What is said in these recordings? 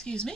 Excuse me.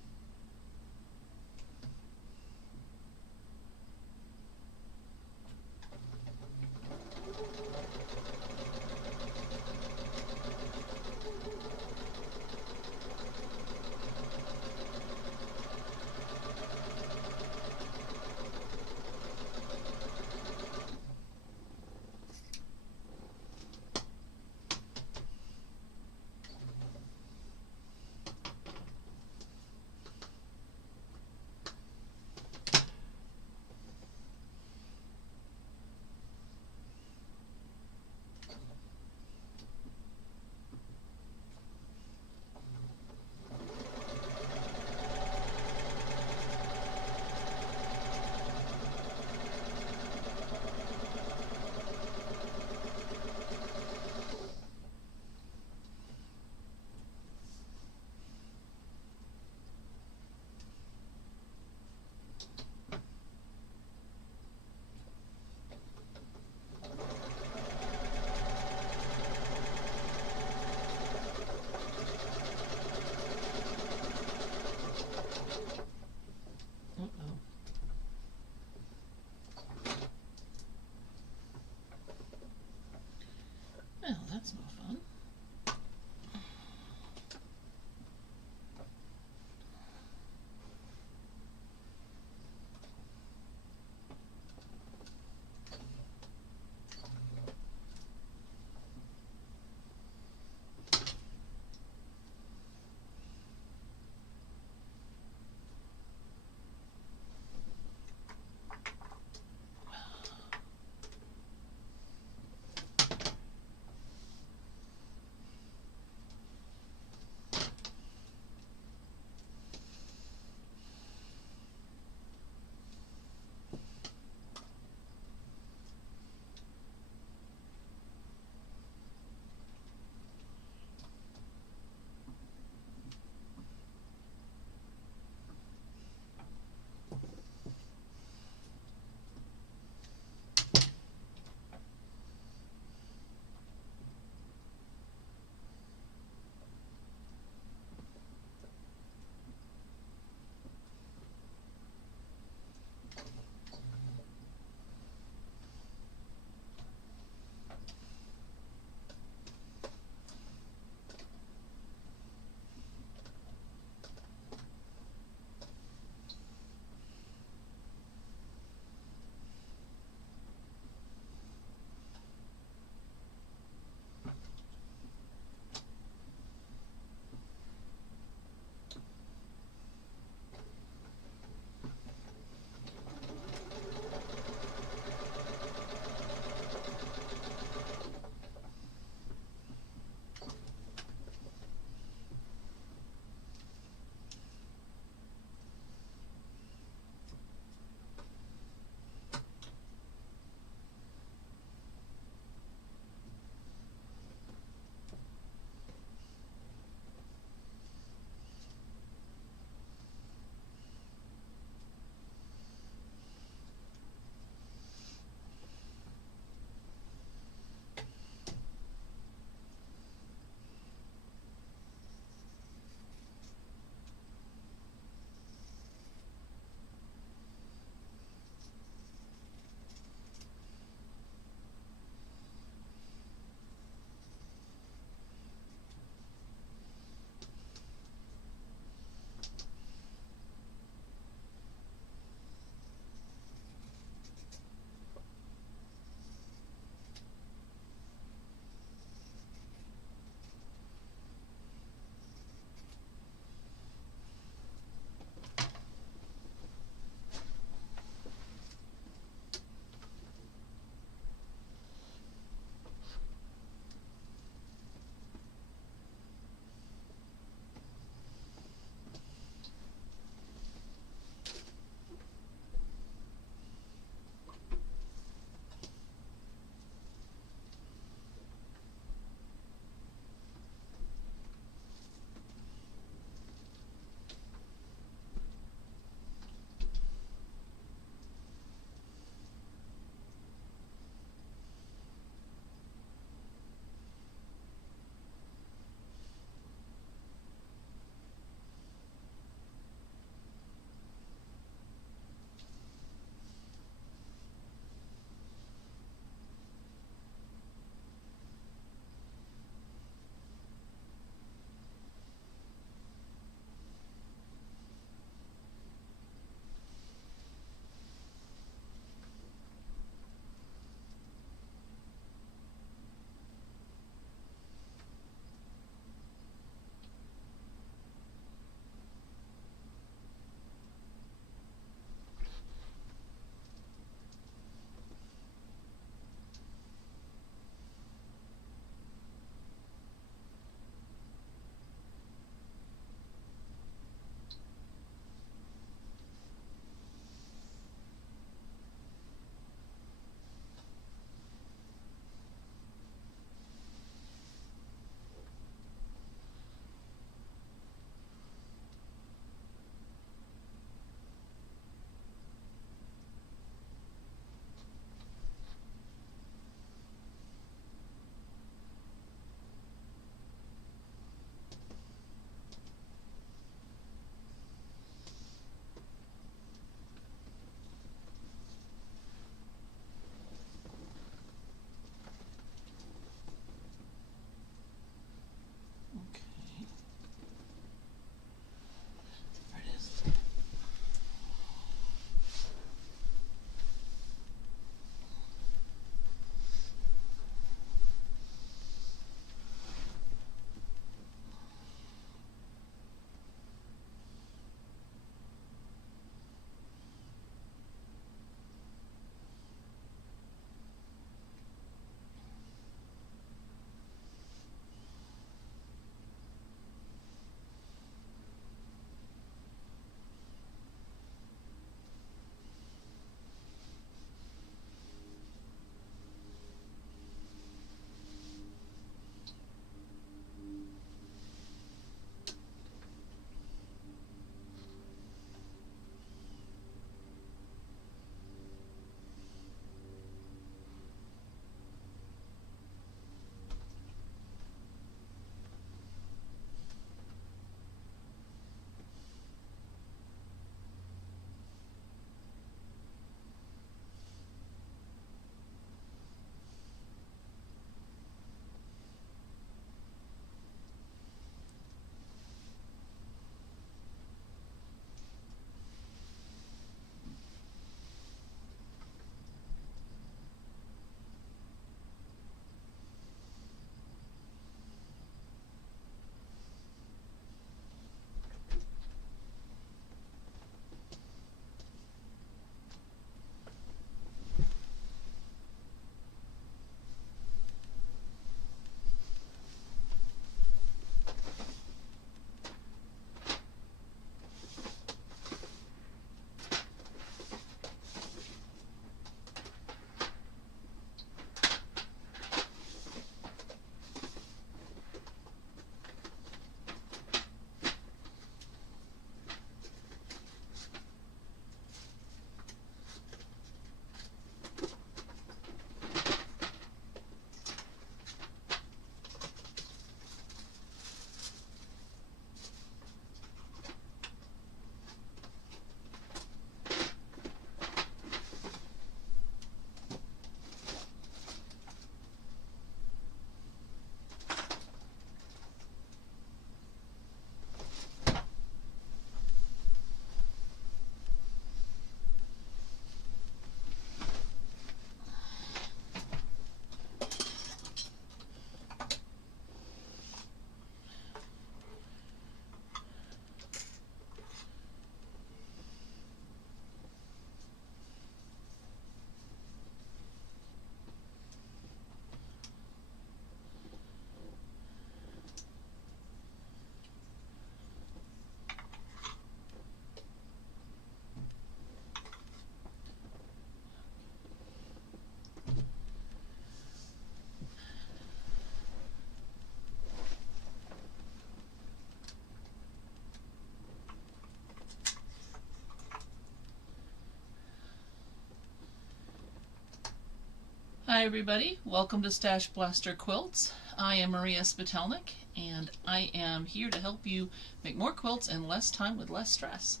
Hi everybody, welcome to StashBlaster Quilts. I am Maria Spatelnik and I am here to help you make more quilts in less time with less stress.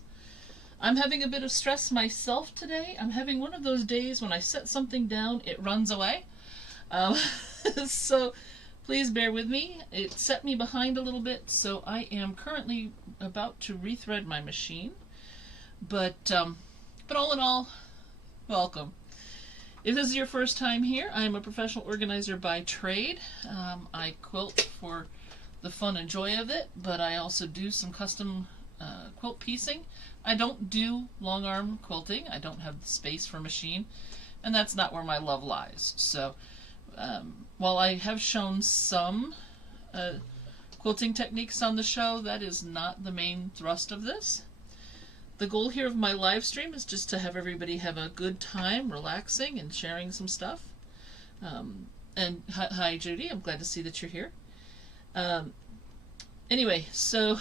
I'm having a bit of stress myself today. I'm having one of those days when I set something down, it runs away. So please bear with me. It set me behind a little bit, so I am currently about to rethread my machine. But all in all, welcome. If this is your first time here, I am a professional organizer by trade. I quilt for the fun and joy of it, but I also do some custom quilt piecing. I don't do long arm quilting. I don't have the space for a machine, and that's not where my love lies. So while I have shown some quilting techniques on the show, that is not the main thrust of this. The goal here of my live stream is just to have everybody have a good time relaxing and sharing some stuff. And hi Judy, I'm glad to see that you're here. Anyway, so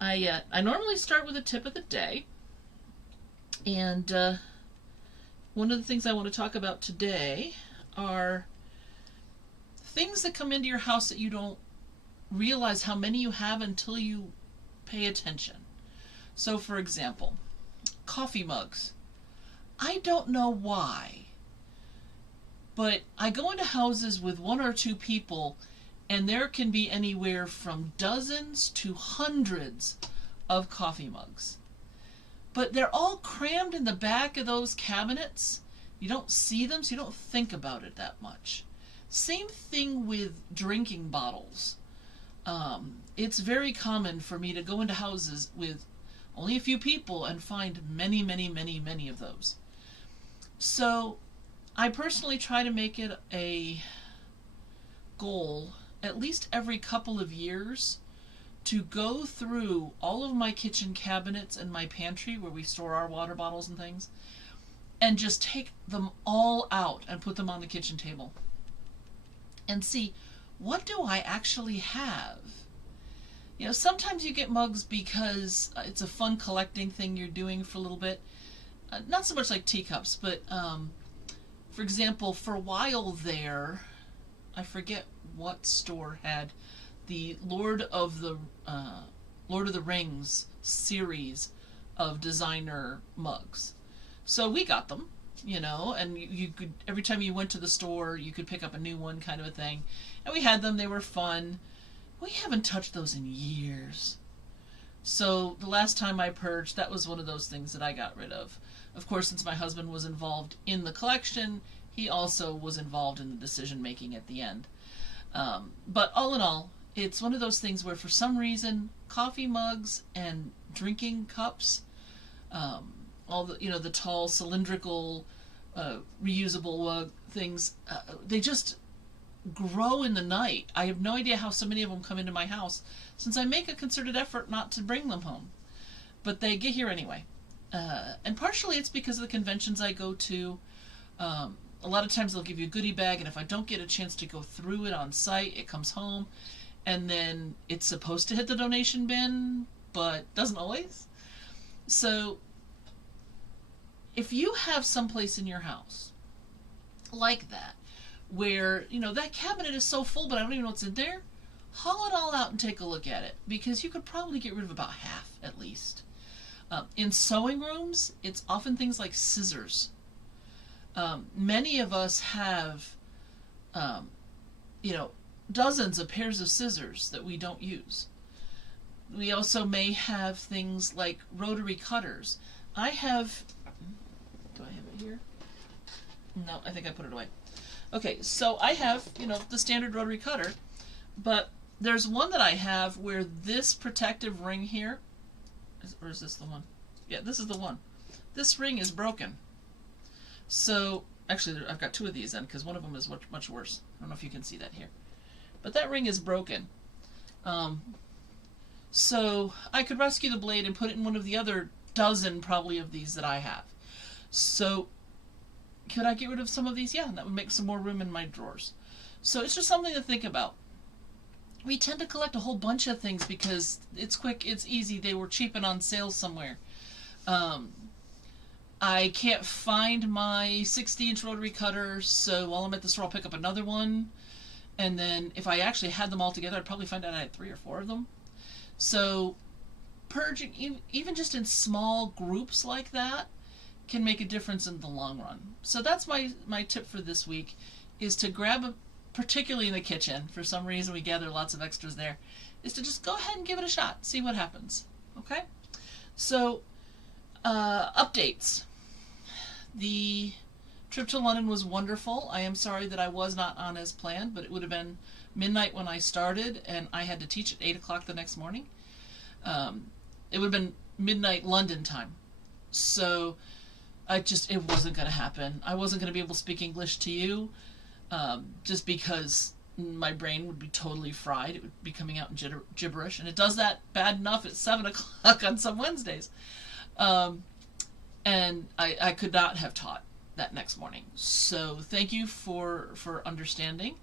I normally start with a tip of the day, and one of the things I want to talk about today are things that come into your house that you don't realize how many you have until you pay attention. So for example, coffee mugs. I don't know why, but I go into houses with one or two people and there can be anywhere from dozens to hundreds of coffee mugs. But they're all crammed in the back of those cabinets. You don't see them, so you don't think about it that much. Same thing with drinking bottles. It's very common for me to go into houses with only a few people and find many, many, many, many of those. So I personally try to make it a goal at least every couple of years to go through all of my kitchen cabinets and my pantry where we store our water bottles and things and just take them all out and put them on the kitchen table and see, what do I actually have? You know, sometimes you get mugs because it's a fun collecting thing you're doing for a little bit. Not so much like teacups, but for example, for a while there, I forget what store had the Lord of the Rings series of designer mugs. So we got them, you know, and you could, every time you went to the store, you could pick up a new one, kind of a thing. And we had them, they were fun. We haven't touched those in years. So the last time I purged, that was one of those things that I got rid of. Of course, since my husband was involved in the collection, he also was involved in the decision making at the end. But all in all, it's one of those things where for some reason, coffee mugs and drinking cups, all the, you know, the tall cylindrical reusable things, they just grow in the night. I have no idea how so many of them come into my house, since I make a concerted effort not to bring them home. But they get here anyway. And partially it's because of the conventions I go to. A lot of times they'll give you a goodie bag, and if I don't get a chance to go through it on site, it comes home, and then it's supposed to hit the donation bin, but doesn't always. So if you have someplace in your house like that, where, you know, that cabinet is so full but I don't even know what's in there, haul it all out and take a look at it, because you could probably get rid of about half at least. In sewing rooms, it's often things like scissors. Many of us have you know, dozens of pairs of scissors that we don't use. We also may have things like rotary cutters. I have, do I have it here? No, I think I put it away. Okay, so I have, you know, the standard rotary cutter, but there's one that I have where this protective ring here, or is this the one? Yeah, this is the one. This ring is broken. So, actually, I've got two of these then, because one of them is much, much worse. I don't know if you can see that here. But that ring is broken. So, I could rescue the blade and put it in one of the other dozen, probably, of these that I have. So, could I get rid of some of these? Yeah, and that would make some more room in my drawers. So it's just something to think about. We tend to collect a whole bunch of things because it's quick, it's easy, they were cheap and on sale somewhere. I can't find my 60-inch rotary cutter, so while I'm at the store I'll pick up another one. And then if I actually had them all together, I'd probably find out I had 3 or 4 of them. So purging, even just in small groups like that, can make a difference in the long run. So that's my tip for this week, is to grab a, particularly in the kitchen, for some reason we gather lots of extras there, is to just go ahead and give it a shot, see what happens. Okay? So, updates. The trip to London was wonderful. I am sorry that I was not on as planned, but it would have been midnight when I started, and I had to teach at 8 o'clock the next morning. It would have been midnight London time. So, it wasn't going to happen. I wasn't going to be able to speak English to you, just because my brain would be totally fried. It would be coming out in gibberish, and it does that bad enough at 7 o'clock on some Wednesdays. And I could not have taught that next morning. So thank you for understanding.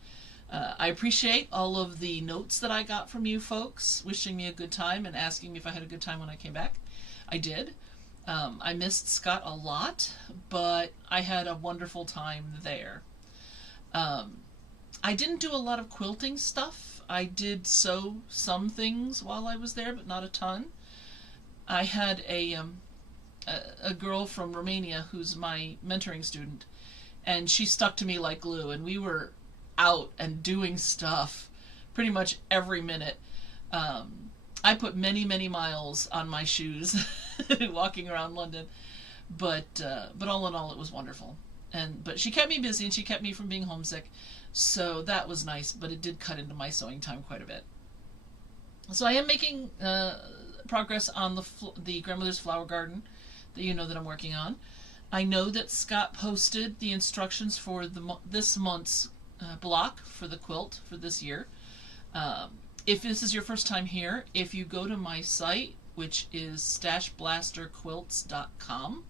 I appreciate all of the notes that I got from you folks, wishing me a good time and asking me if I had a good time when I came back. I did. I missed Scott a lot, but I had a wonderful time there. I didn't do a lot of quilting stuff. I did sew some things while I was there, but not a ton. I had a girl from Romania who's my mentoring student, and she stuck to me like glue, and we were out and doing stuff pretty much every minute. I put many, many miles on my shoes walking around London, but all in all, it was wonderful. But she kept me busy, and she kept me from being homesick, so that was nice, but it did cut into my sewing time quite a bit. So I am making progress on the Grandmother's Flower Garden that you know that I'm working on. I know that Scott posted the instructions for this month's block for the quilt for this year. If this is your first time here, if you go to my site, which is StashBlasterQuilts.com,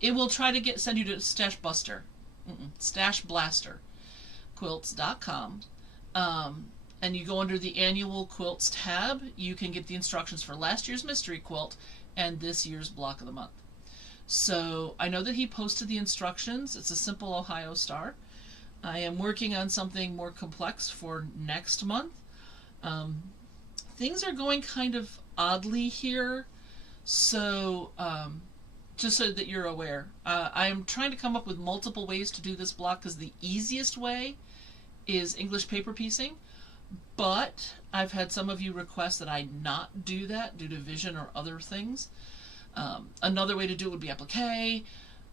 it will try to send you to StashBlasterQuilts.com, and you go under the annual quilts tab. You can get the instructions for last year's mystery quilt and this year's block of the month. So I know that he posted the instructions. It's a simple Ohio star. I am working on something more complex for next month. Things are going kind of oddly here, so just so that you're aware, I am trying to come up with multiple ways to do this block, because the easiest way is English paper piecing, but I've had some of you request that I not do that due to vision or other things. Another way to do it would be applique.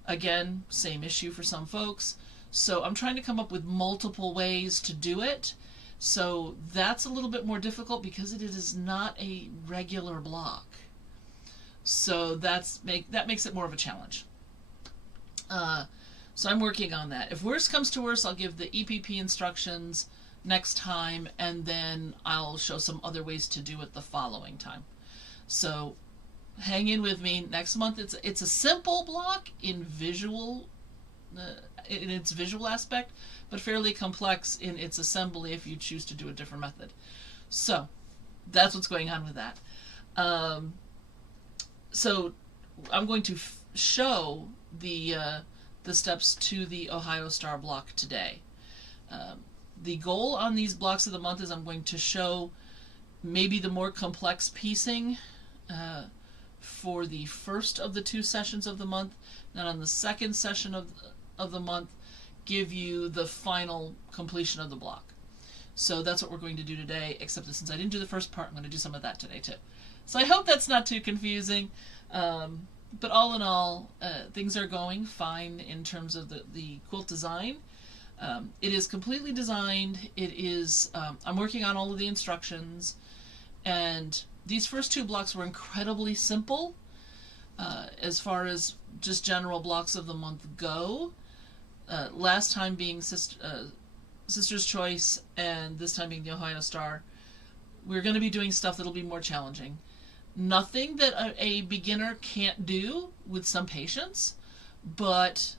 Again, same issue for some folks. So I'm trying to come up with multiple ways to do it. So that's a little bit more difficult because it is not a regular block. So that makes it more of a challenge. So I'm working on that. If worse comes to worse, I'll give the EPP instructions next time, and then I'll show some other ways to do it the following time. So hang in with me. Next month it's a simple block in its visual aspect, but fairly complex in its assembly if you choose to do a different method. So that's what's going on with that. So I'm going to show the steps to the Ohio Star block today. The goal on these blocks of the month is I'm going to show maybe the more complex piecing for the first of the 2 sessions of the month. Then on the second session of the month, give you the final completion of the block. So that's what we're going to do today, except that since I didn't do the first part, I'm going to do some of that today too. So I hope that's not too confusing. But all in all, things are going fine in terms of the quilt design. It is completely designed. It is. I'm working on all of the instructions, and these first 2 blocks were incredibly simple as far as just general blocks of the month go. Last time being Sister's Choice, and this time being the Ohio Star. We're going to be doing stuff that'll be more challenging. Nothing that a beginner can't do with some patience, but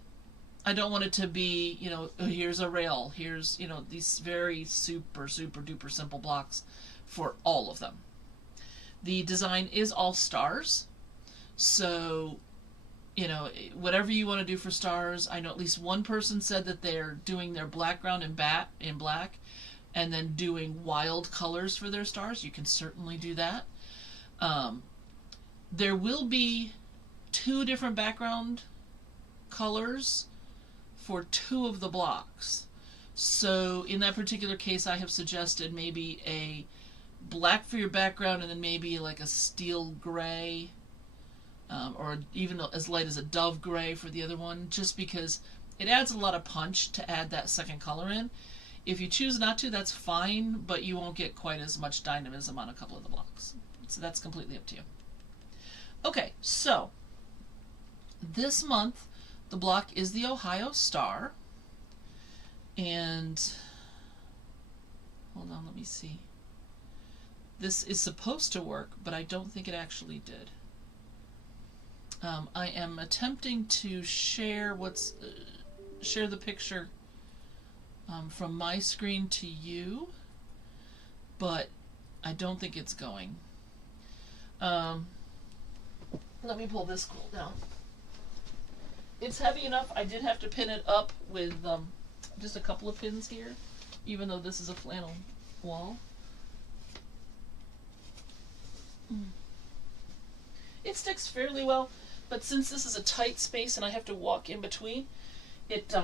I don't want it to be, here's a rail, here's, these very super, super duper simple blocks for all of them. The design is all stars, so you know, whatever you want to do for stars. I know at least one person said that they're doing their background in black and then doing wild colors for their stars. You can certainly do that. There will be 2 different background colors for 2 of the blocks. So in that particular case, I have suggested maybe a black for your background and then maybe like a steel gray, or even as light as a dove gray for the other one, just because it adds a lot of punch to add that second color in. If you choose not to, that's fine, but you won't get quite as much dynamism on a couple of the blocks. So that's completely up to you. Okay, so this month the block is the Ohio Star. And hold on, let me see. This is supposed to work, but I don't think it actually did. I am attempting to share share the picture from my screen to you, but I don't think it's going. Let me pull this quilt down. It's heavy enough. I did have to pin it up with just a couple of pins here, even though this is a flannel wall. It sticks fairly well, but since this is a tight space and I have to walk in between, it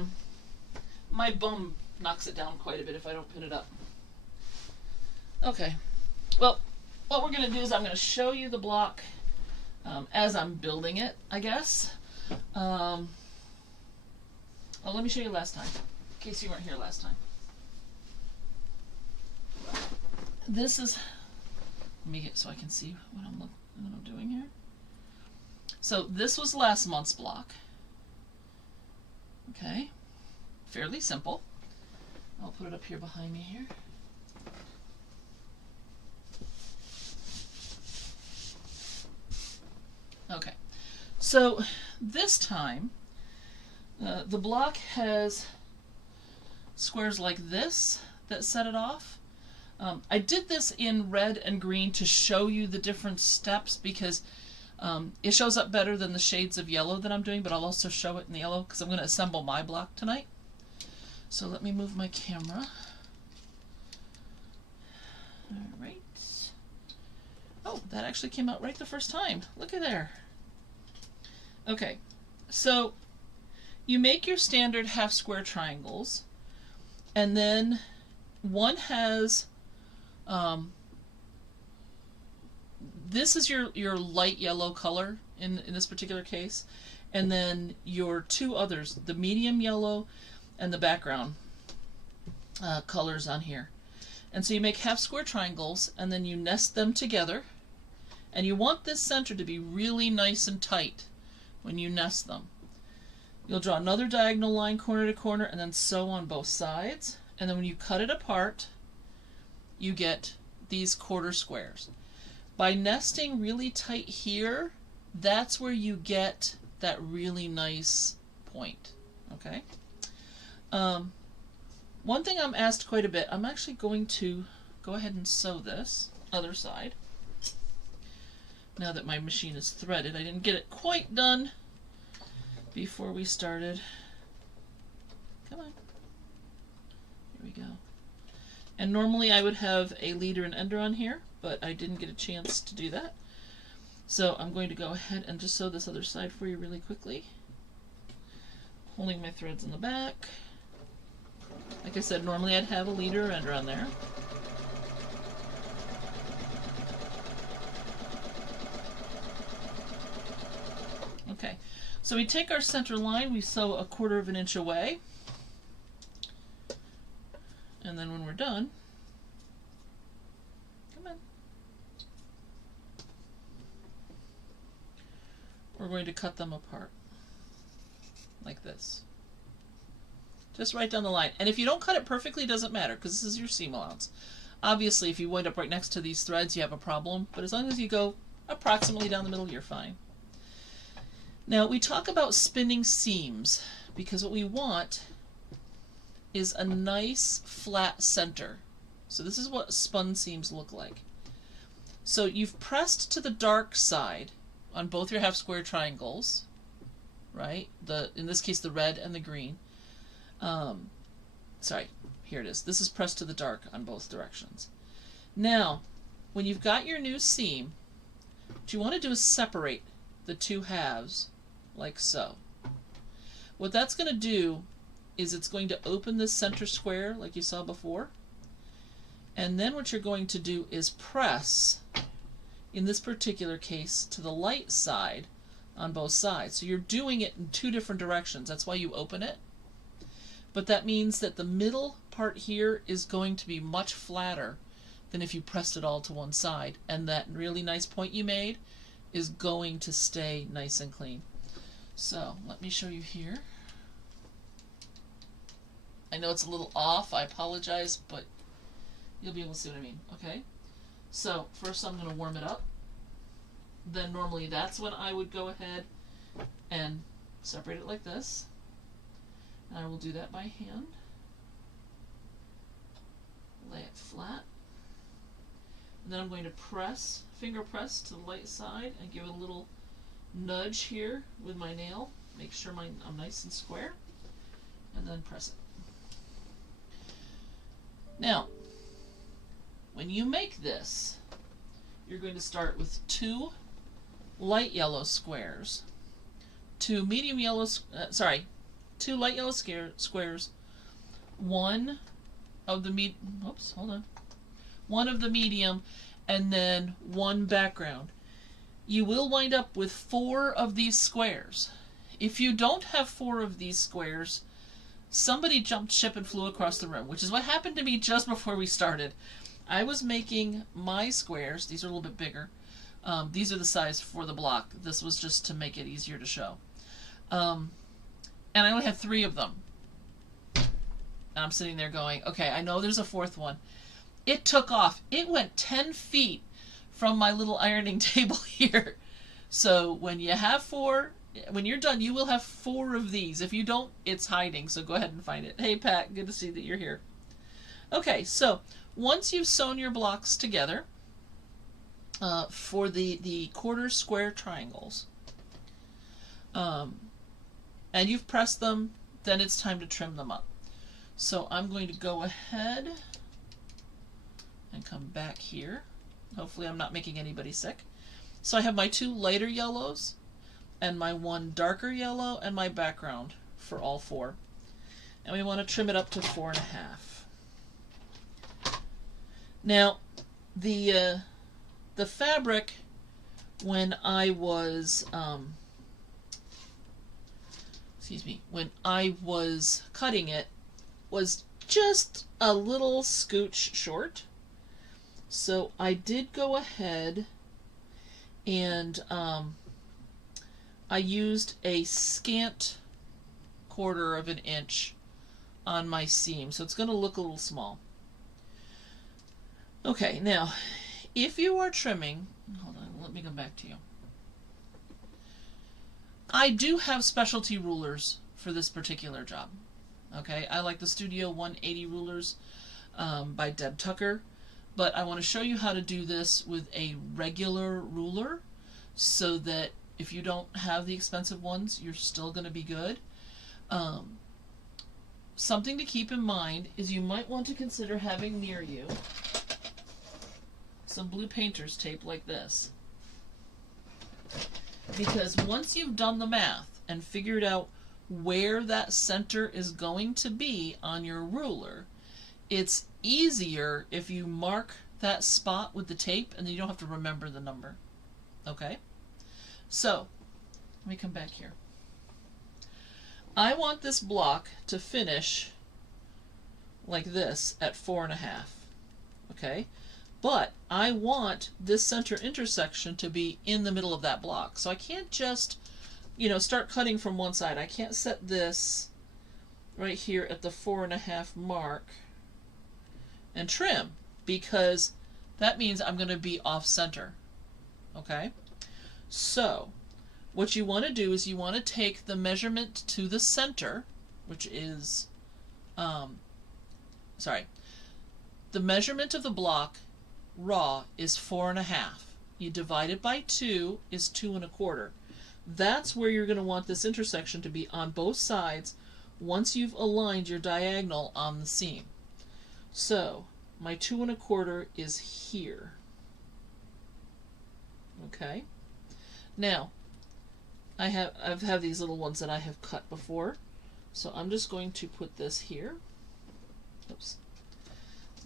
my bum knocks it down quite a bit if I don't pin it up. Okay, well, what we're going to do is I'm going to show you the block as I'm building it, I guess. Oh, let me show you last time, in case you weren't here last time. This is, let me get so I can see what I'm doing here. So this was last month's block. Okay, fairly simple. I'll put it up here behind me here. Okay, so this time the block has squares like this that set it off. I did this in red and green to show you the different steps because it shows up better than the shades of yellow that I'm doing, but I'll also show it in the yellow because I'm going to assemble my block tonight. So let me move my camera. Alright. Oh, that actually came out right the first time. Look at there. Okay, so you make your standard half square triangles, and then one has this is your light yellow color in this particular case, and then your 2 others, the medium yellow and the background colors on here. And so you make half square triangles and then you nest them together, and you want this center to be really nice and tight when you nest them. You'll draw another diagonal line corner to corner and then sew on both sides, and then when you cut it apart you get these quarter squares. By nesting really tight here, that's where you get that really nice point. Okay. One thing I'm asked quite a bit, I'm actually going to go ahead and sew this other side. Now that my machine is threaded, I didn't get it quite done before we started. Come on. Here we go. And normally I would have a leader and ender on here, but I didn't get a chance to do that. So I'm going to go ahead and just sew this other side for you really quickly. Holding my threads in the back. Like I said, normally I'd have a leader or ender on there. Okay, so we take our center line, we sew 1/4 of an inch away, and then when we're done, come on, we're going to cut them apart like this. Just right down the line. And if you don't cut it perfectly, it doesn't matter because this is your seam allowance. Obviously, if you wind up right next to these threads, you have a problem, but as long as you go approximately down the middle, you're fine. Now, we talk about spinning seams because what we want is a nice flat center. So this is what spun seams look like. So you've pressed to the dark side on both your half square triangles, right? In this case, the red and the green. Sorry, here it is. This is pressed to the dark on both directions. Now, when you've got your new seam, what you want to do is separate the two halves like so. What that's going to do is it's going to open this center square like you saw before. And then what you're going to do is press, in this particular case, to the light side on both sides. So you're doing it in two different directions. That's why you open it. But that means that the middle part here is going to be much flatter than if you pressed it all to one side. And that really nice point you made is going to stay nice and clean. So let me show you here. I know it's a little off, I apologize, but you'll be able to see what I mean. Okay, so first I'm going to warm it up. Then normally that's when I would go ahead and separate it like this. And I will do that by hand. Lay it flat. And then I'm going to press, finger press to the light side and give it a little nudge here with my nail. Make sure I'm nice and square. And then press it. Now, when you make this, you're going to start with two light yellow squares, two medium yellow, two light yellow squares, one of the medium, and then one background. You will wind up with 4 of these squares. If you don't have 4 of these squares, somebody jumped ship and flew across the room, which is what happened to me just before we started. I was making my squares. These are a little bit bigger. These are the size for the block. This was just to make it easier to show. And I only had 3 of them. And I'm sitting there going, okay, I know there's a 4th one. It took off. It went 10 feet from my little ironing table here. So when you have 4, when you're done, you will have 4 of these. If you don't, it's hiding, so go ahead and find it. Hey, Pat, good to see that you're here. Okay, so once you've sewn your blocks together for the quarter square triangles, and you've pressed them, then it's time to trim them up. So I'm going to go ahead and come back here. Hopefully I'm not making anybody sick. So I have my 2 lighter yellows and my 1 darker yellow and my background for all 4. And we want to trim it up to 4.5. Now, the fabric, when I was cutting it, was just a little scooch short. So I did go ahead and I used a scant 1/4 of an inch on my seam, so it's going to look a little small. Okay, now if you are trimming, hold on, let me come back to you. I do have specialty rulers for this particular job. Okay, I like the Studio 180 rulers by Deb Tucker, but I want to show you how to do this with a regular ruler so that if you don't have the expensive ones, you're still going to be good. Something to keep in mind is you might want to consider having near you some blue painter's tape like this. Because once you've done the math and figured out where that center is going to be on your ruler, it's easier if you mark that spot with the tape and then you don't have to remember the number. Okay? So, let me come back here. I want this block to finish like this at 4.5. Okay? But I want this center intersection to be in the middle of that block. So I can't just, start cutting from one side. I can't set this right here at the 4.5 mark and trim, because that means I'm going to be off center. Okay? So what you want to do is you want to take the measurement to the center, which is, the measurement of the block raw is 4.5. You divide it by 2 is 2 1/4. That's where you're going to want this intersection to be on both sides once you've aligned your diagonal on the seam. So my 2 1/4 is here. Okay. Now I've had these little ones that I have cut before, so I'm just going to put this here. Oops.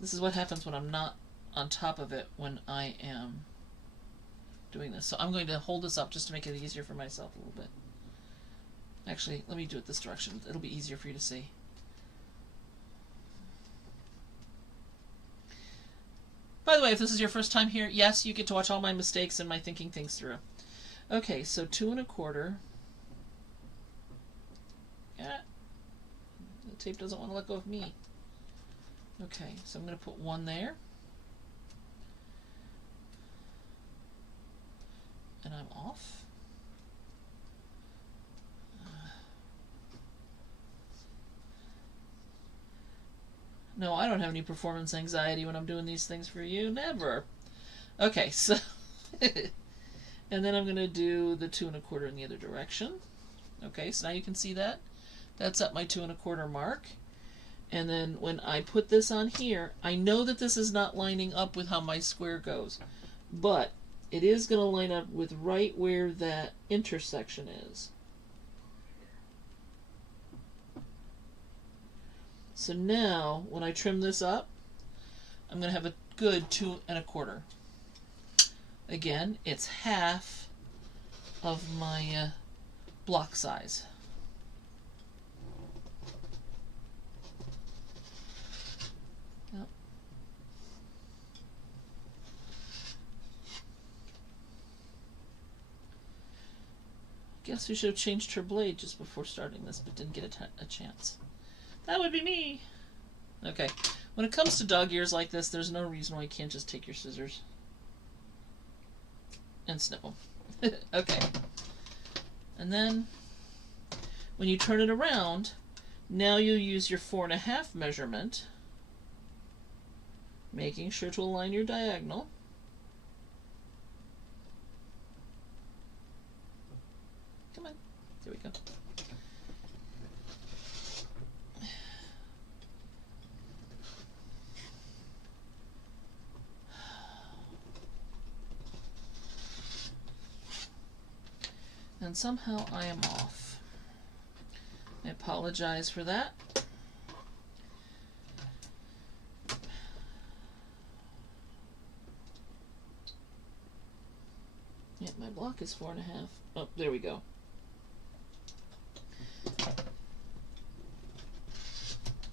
This is what happens when I'm not on top of it when I am doing this. So I'm going to hold this up just to make it easier for myself a little bit. Actually, let me do it this direction. It'll be easier for you to see. By the way, if this is your first time here, yes, you get to watch all my mistakes and my thinking things through. Okay, so 2 1/4. Yeah, the tape doesn't want to let go of me. Okay, so I'm going to put 1 there. And I'm off. No, I don't have any performance anxiety when I'm doing these things for you. Never. Okay, so... and then I'm going to do the 2 1/4 in the other direction. Okay, so now you can see that. That's at my 2 1/4 mark. And then when I put this on here, I know that this is not lining up with how my square goes. But it is going to line up with right where that intersection is. So now, when I trim this up, I'm going to have a good 2 1/4. Again, it's half of my block size. Yep. Guess we should have changed her blade just before starting this, but didn't get a chance. That would be me. Okay, when it comes to dog ears like this, there's no reason why you can't just take your scissors and snip them. Okay, and then when you turn it around, now you use your 4 1/2 measurement, making sure to align your diagonal. Come on, there we go. And somehow I am off. I apologize for that. Yeah, my block is 4 1/2. Oh, there we go.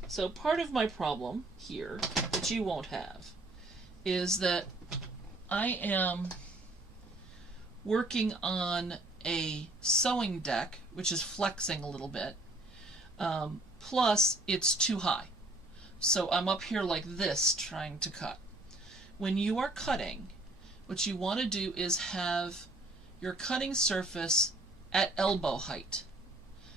So part of my problem here, that you won't have, is that I am working on a sewing deck, which is flexing a little bit, plus it's too high. So I'm up here like this trying to cut. When you are cutting, what you want to do is have your cutting surface at elbow height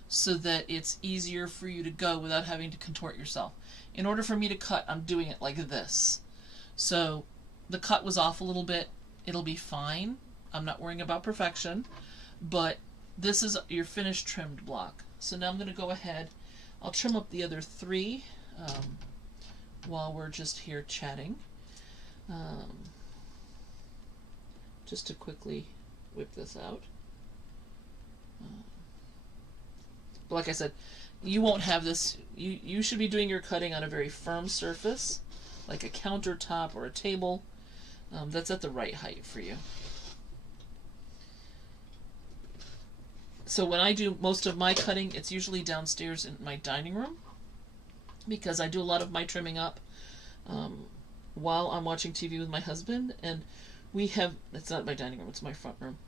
so that it's easier for you to go without having to contort yourself. In order for me to cut, I'm doing it like this. So the cut was off a little bit. It'll be fine. I'm not worrying about perfection. But this is your finished trimmed block. So now I'm going to go ahead. I'll trim up the other 3 while we're just here chatting. Just to quickly whip this out. But like I said, you won't have this. You should be doing your cutting on a very firm surface, like a countertop or a table. That's at the right height for you. So when I do most of my cutting, it's usually downstairs in my dining room, because I do a lot of my trimming up while I'm watching TV with my husband, and we have, it's not my dining room, it's my front room.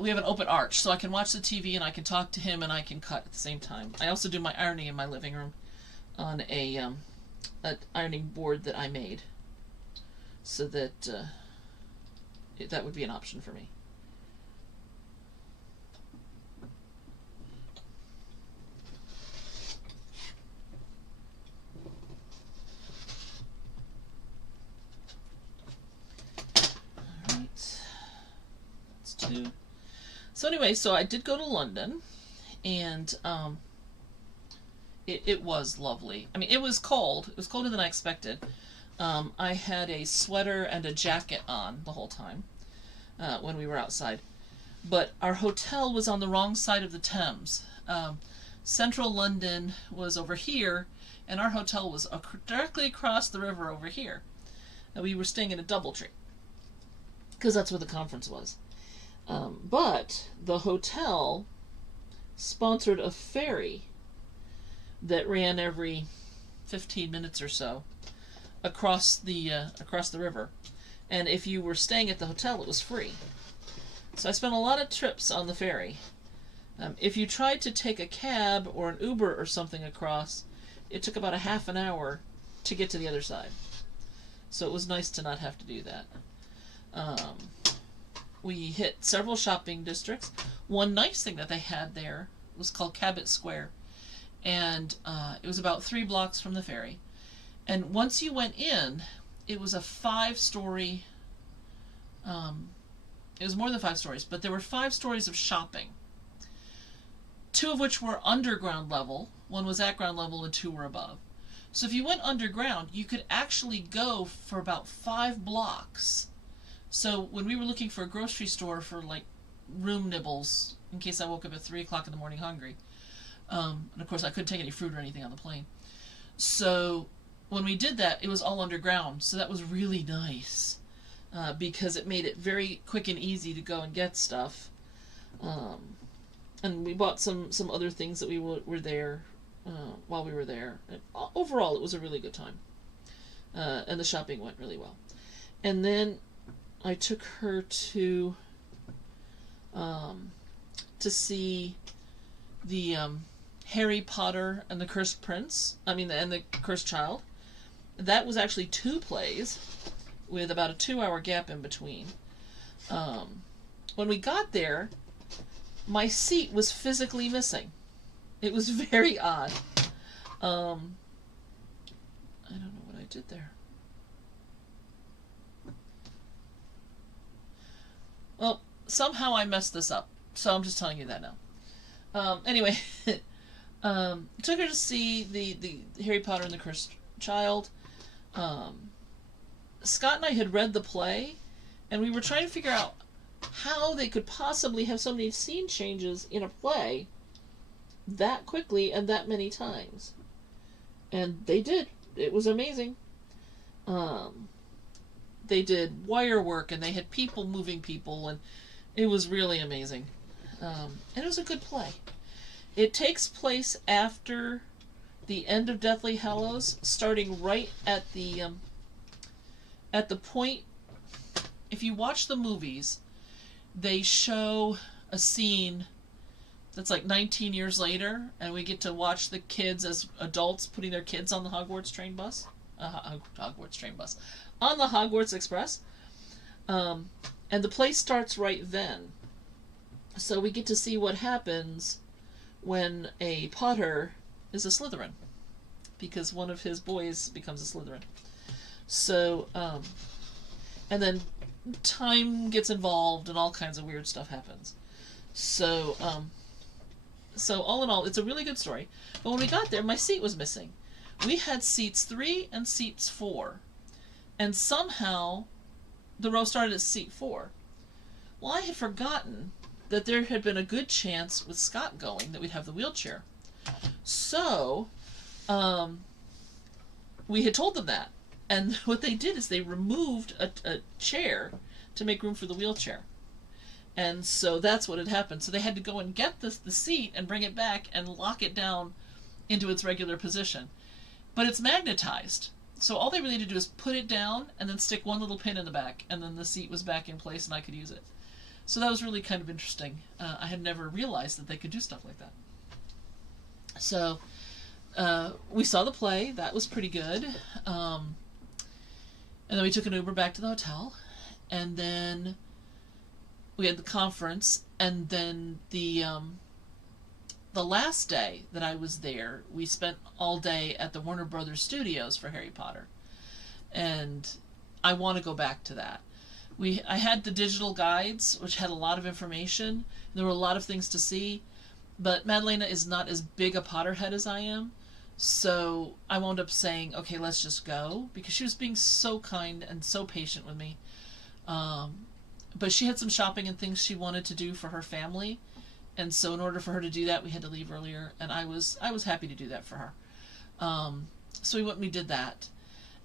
We have an open arch, so I can watch the TV and I can talk to him and I can cut at the same time. I also do my ironing in my living room on an ironing board that I made, so that that would be an option for me. Alright, that's 2. So anyway, so I did go to London, and it was lovely. I mean, it was cold. It was colder than I expected. I had a sweater and a jacket on the whole time when we were outside. But our hotel was on the wrong side of the Thames. Central London was over here, and our hotel was directly across the river over here. And we were staying in a DoubleTree, because that's where the conference was. But the hotel sponsored a ferry that ran every 15 minutes or so across the river. And if you were staying at the hotel, it was free. So I spent a lot of trips on the ferry. If you tried to take a cab or an Uber or something across, it took about a half an hour to get to the other side. So it was nice to not have to do that. We hit several shopping districts. One nice thing that they had there was called Cabot Square. And it was about 3 blocks from the ferry. And once you went in, it was a 5-story... it was more than 5 stories, but there were 5 stories of shopping. 2 of which were underground level. 1 was at ground level and 2 were above. So if you went underground, you could actually go for about 5 blocks. So when we were looking for a grocery store for like room nibbles, in case I woke up at 3 o'clock in the morning hungry, and of course I couldn't take any fruit or anything on the plane. So when we did that, it was all underground. So that was really nice, because it made it very quick and easy to go and get stuff. And we bought some other things that we were there while we were there. And overall, it was a really good time. And the shopping went really well. And then I took her to see the Harry Potter and the Cursed Prince. And the Cursed Child. That was actually 2 plays with about a 2-hour gap in between. When we got there, my seat was physically missing. It was very odd. I don't know what I did there. Well, somehow I messed this up, so I'm just telling you that now. Anyway, took her to see the Harry Potter and the Cursed Child. Scott and I had read the play, and we were trying to figure out how they could possibly have so many scene changes in a play that quickly and that many times. And they did. It was amazing. They did wire work, and they had people moving people, and it was really amazing. And it was a good play. It takes place after the end of Deathly Hallows, starting right at the point. If you watch the movies, they show a scene that's like 19 years later, and we get to watch the kids as adults putting their kids on the Hogwarts train bus. On the Hogwarts Express. And the play starts right then. So we get to see what happens when a Potter is a Slytherin, because one of his boys becomes a Slytherin. So, and then time gets involved and all kinds of weird stuff happens. So, so all in all, it's a really good story. But when we got there, my seat was missing. We had seats 3 and seats 4. And somehow, the row started at seat 4. Well, I had forgotten that there had been a good chance with Scott going that we'd have the wheelchair. So, we had told them that. And what they did is they removed a chair to make room for the wheelchair. And so that's what had happened. So they had to go and get the seat and bring it back and lock it down into its regular position. But it's magnetized. So all they really had to do is put it down and then stick one little pin in the back, and then the seat was back in place and I could use it. So that was really kind of interesting. I had never realized that they could do stuff like that. So we saw the play. That was pretty good. And then we took an Uber back to the hotel. And then we had the conference. And then the last day that I was there, we spent all day at the Warner Brothers Studios for Harry Potter. And I want to go back to that. I had the digital guides, which had a lot of information. There were a lot of things to see, but Madalena is not as big a Potterhead as I am. So I wound up saying, okay, let's just go, because she was being so kind and so patient with me. But she had some shopping and things she wanted to do for her family, and so in order for her to do that, we had to leave earlier, and I was happy to do that for her. So we went and we did that,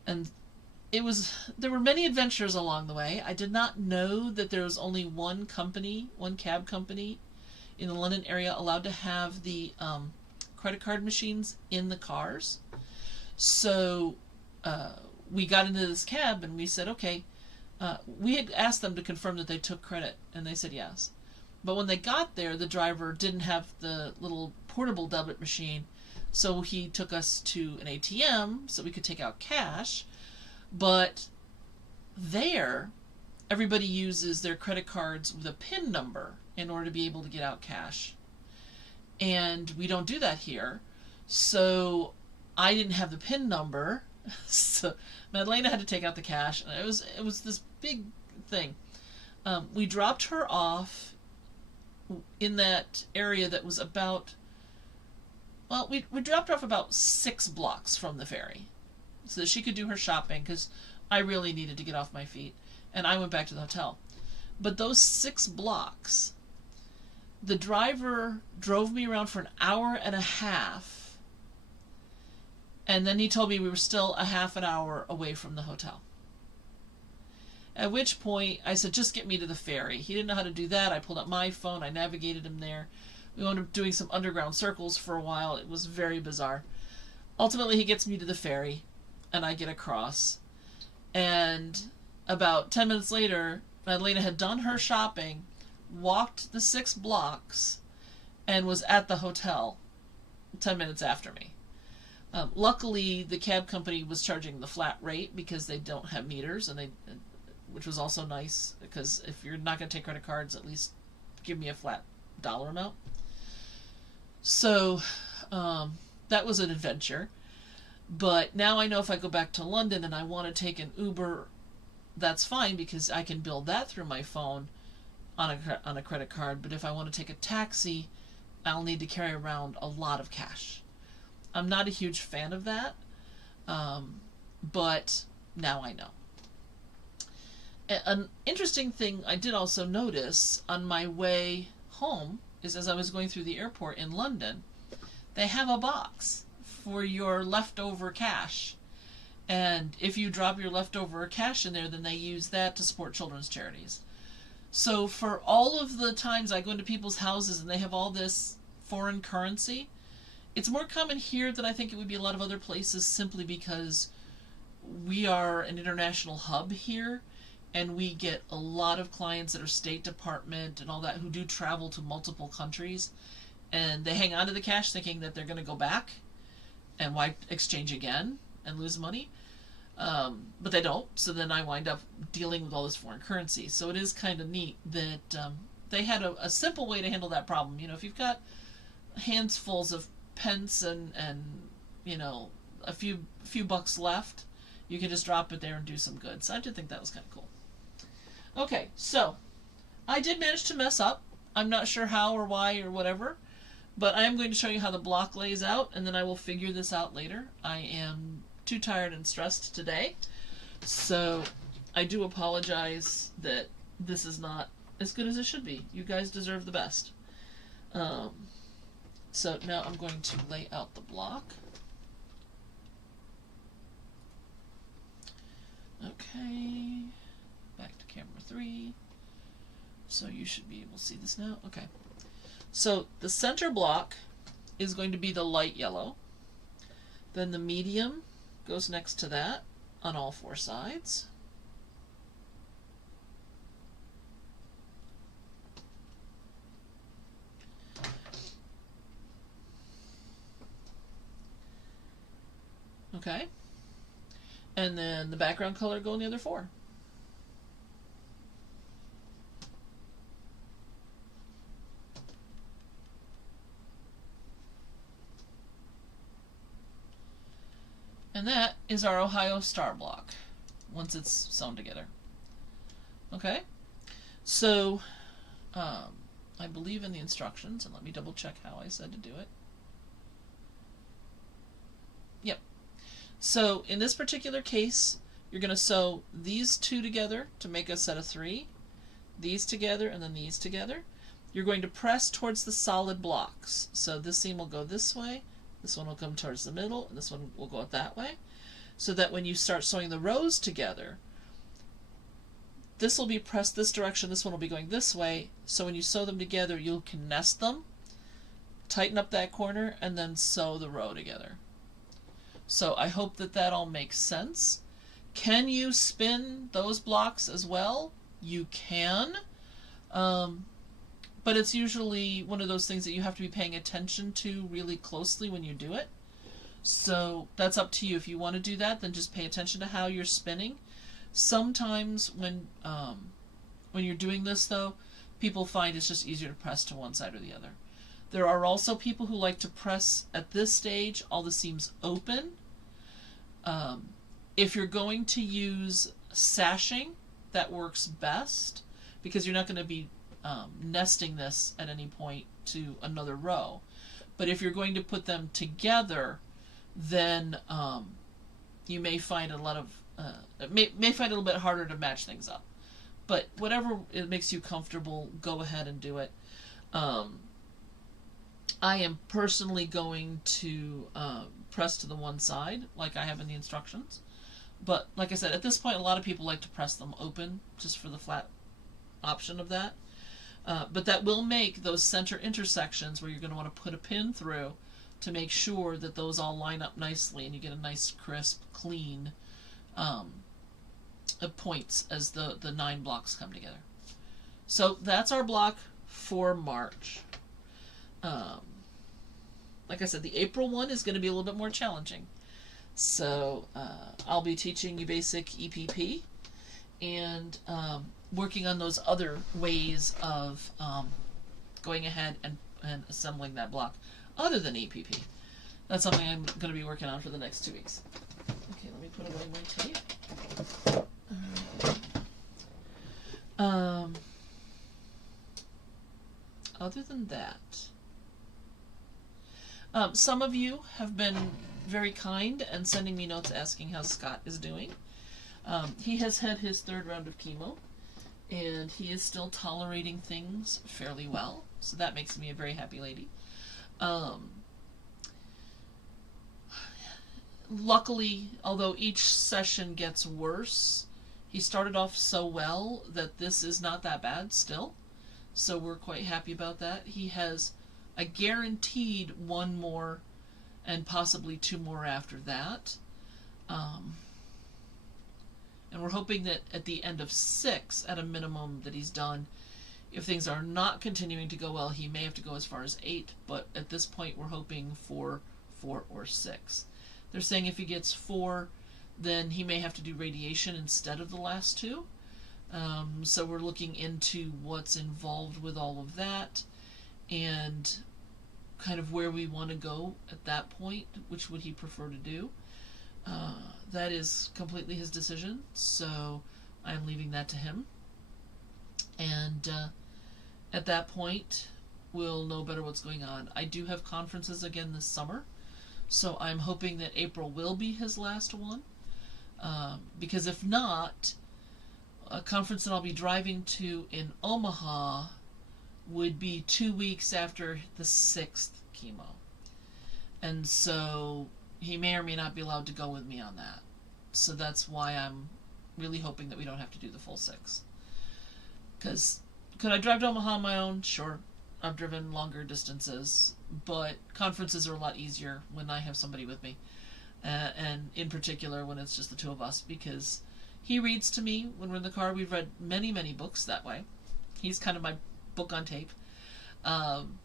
and there were many adventures along the way. I did not know that there was only one cab company in the London area allowed to have the credit card machines in the cars. So we got into this cab and we said, okay, we had asked them to confirm that they took credit, and they said yes. But when they got there, the driver didn't have the little portable debit machine, so he took us to an ATM so we could take out cash. But there, everybody uses their credit cards with a PIN number in order to be able to get out cash. And we don't do that here. So I didn't have the PIN number. So Madalena had to take out the cash. And it was this big thing. We dropped her off in that area that was about, well, we dropped her off about 6 blocks from the ferry, so that she could do her shopping, because I really needed to get off my feet, and I went back to the hotel. But those 6 blocks, the driver drove me around for an hour and a half, and then he told me we were still a half an hour away from the hotel. At which point I said, just get me to the ferry. He didn't know how to do that. I pulled up my phone, I navigated him there. We wound up doing some underground circles for a while. It was very bizarre. Ultimately, he gets me to the ferry, and I get across. And about 10 minutes later, Madalena had done her shopping, walked the 6 blocks, and was at the hotel 10 minutes after me. Luckily, the cab company was charging the flat rate because they don't have meters, which was also nice, because if you're not going to take credit cards, at least give me a flat dollar amount. So that was an adventure. But now I know if I go back to London and I want to take an Uber, that's fine, because I can build that through my phone on a credit card. But if I want to take a taxi, I'll need to carry around a lot of cash. I'm not a huge fan of that, but now I know. An interesting thing I did also notice on my way home is, as I was going through the airport in London, they have a box for your leftover cash. And if you drop your leftover cash in there, then they use that to support children's charities. So for all of the times I go into people's houses and they have all this foreign currency, it's more common here than I think it would be a lot of other places, simply because we are an international hub here, and we get a lot of clients that are State Department and all that who do travel to multiple countries, and they hang on to the cash thinking that they're going to go back and why exchange again and lose money, but they don't. So then I wind up dealing with all this foreign currency. So it is kind of neat that they had a simple way to handle that problem. You know, if you've got handfuls of pence and you know, a few bucks left, you can just drop it there and do some good. So I did think that was kind of cool. Okay, so I did manage to mess up. I'm not sure how or why or whatever, but I am going to show you how the block lays out, and then I will figure this out later. I am too tired and stressed today, so I do apologize that this is not as good as it should be. You guys deserve the best. So now I'm going to lay out the block. Okay, back to camera 3. So you should be able to see this now. Okay. So the center block is going to be the light yellow. Then the medium goes next to that on all 4 sides. Okay. And then the background color go in the other 4. And that is our Ohio star block, once it's sewn together. Okay, so I believe in the instructions, and let me double check how I said to do it. Yep. So in this particular case, you're going to sew these two together to make a set of 3, these together, and then these together. You're going to press towards the solid blocks. So this seam will go this way, this one will come towards the middle, and this one will go that way. So that when you start sewing the rows together, this will be pressed this direction, this one will be going this way, so when you sew them together, you can nest them, tighten up that corner, and then sew the row together. So I hope that that all makes sense. Can you spin those blocks as well? You can, but it's usually one of those things that you have to be paying attention to really closely when you do it. So that's up to you. If you want to do that, then just pay attention to how you're spinning. Sometimes when you're doing this, though, people find it's just easier to press to one side or the other. There are also people who like to press at this stage all the seams open. If you're going to use sashing, that works best because you're not going to be nesting this at any point to another row. But if you're going to put them together, then you may find a lot of may find it a little bit harder to match things up. But whatever it makes you comfortable, go ahead and do it. I am personally going to press to the one side, like I have in the instructions. But like I said, at this point, a lot of people like to press them open, just for the flat option of that. But that will make those center intersections where you're going to want to put a pin through to make sure that those all line up nicely and you get a nice, crisp, clean points as the 9 blocks come together. So that's our block for March. Like I said, the April one is going to be a little bit more challenging. So I'll be teaching you basic EPP and working on those other ways of going ahead and assembling that block other than EPP. That's something I'm going to be working on for the next 2 weeks. Okay, let me put away my tape. Other than that, some of you have been very kind and sending me notes asking how Scott is doing. He has had his 3rd round of chemo, and he is still tolerating things fairly well, so that makes me a very happy lady. Luckily, although each session gets worse, he started off so well that this is not that bad still, so we're quite happy about that. He has a guaranteed 1 more and possibly 2 more after that. And we're hoping that at the end of 6, at a minimum, that he's done. If things are not continuing to go well, he may have to go as far as 8, but at this point we're hoping for 4 or 6. They're saying if he gets 4, then he may have to do radiation instead of the last 2. So we're looking into what's involved with all of that and kind of where we want to go at that point, which would he prefer to do. That is completely his decision, so I'm leaving that to him. And at that point, we'll know better what's going on. I do have conferences again this summer, so I'm hoping that April will be his last one. Because if not, a conference that I'll be driving to in Omaha would be 2 weeks after the 6th chemo. And so he may or may not be allowed to go with me on that. So that's why I'm really hoping that we don't have to do the full 6. Because could I drive to Omaha on my own? Sure. I've driven longer distances, but conferences are a lot easier when I have somebody with me. And in particular when it's just the 2 of us, because he reads to me when we're in the car. We've read many, many books that way. He's kind of my book on tape. And